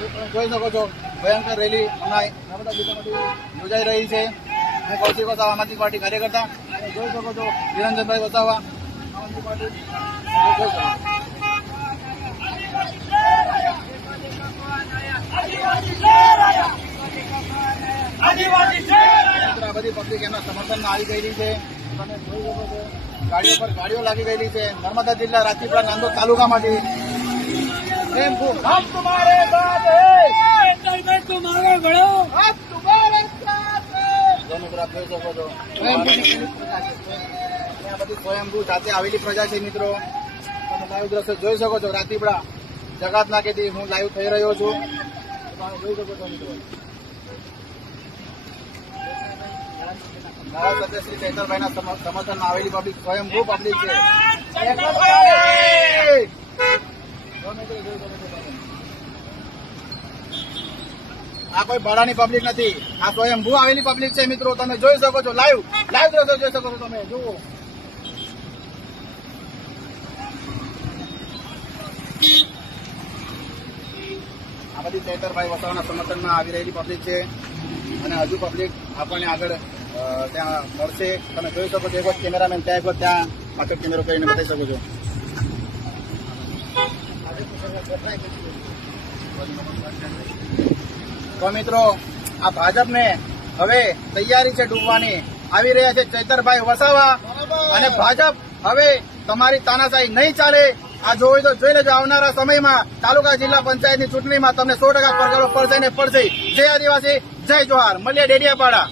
જોઈ શકો છો, ભયંકર રેલી હમણાં નર્મદા જિલ્લામાંથી યોજાઈ રહી છે. હું કૌશિક વસાવા, આમ આદમી પાર્ટી કાર્યકર્તા. જોઈ શકો છો નિરંજનભાઈ વસાવા, આમ આદમી પાર્ટી બધી પબ્લિક એમના સમર્થનમાં આવી ગયેલી છે. તમે જોઈ શકો છો, ગાડીઓ પર ગાડીઓ લાગી ગયેલી છે. નર્મદા જિલ્લા રાજપીપળા નાંદોદ તાલુકામાંથી પ્રેમ ખૂબ હમ તુમારે સાથ હૈ तुम्हारे बड़ो હમ તુમારે સાથ હૈ જો મિત્રો આપ જોઈ શકો છો સ્વયંભૂની પ્રજા છે. અહીંયા બધી સ્વયંભૂ સાથે આવેલી પ્રજા છે મિત્રો તમે લાઈવ દ્રશ્ય જોઈ શકો છો રાજપીપળા જગાત નાકેથી હું લાઈવ થઈ રહ્યો છું તમે જોઈ શકો છો મિત્રો ધારાસભ્ય શ્રી ચૈતરભાઈના સમ- સમર્થનમાં આવેલી પબ્લિક સ્વયંભૂ પબ્લિક છે આ કોઈ ભાડાની પબ્લિક નથી. આ સ્વયંભૂ આવેલી પબ્લિક છે મિત્રો. તમે જોઈ શકો છો લાઈવ લાઈવ દ્રશ્યો જોઈ શકો છો તમે. જુઓ. આ બધી ચૈતરભાઈ વસાવાના સમર્થનમાં આવી રહેલી પબ્લિક છે. અને હજુ પબ્લિક આપણને આગળ ત્યાં મળશે. તમે જોઈ શકો છો, એક વખત કેમેરામેન ત્યાં, એક વખત ત્યાં. પાછળ કેમેરો કરીને બતાવી શકો છો. તો મિત્રો આ ભાજપને હવે તૈયારી છે ડૂબવાની. આવી રહ્યા છે ચૈતરભાઈ વસાવા. અને ભાજપ હવે તમારી તાનાશાહી નહીં ચાલે. આ જોઈ તો જોઈ લેજો આવનારા સમયમાં તાલુકા જિલ્લા પંચાયતની ચૂંટણીમાં તમને સો ટકા પડશે ને પડશે. જય આદિવાસી જય જોહાર. મળીએ ડેડિયાપાડા.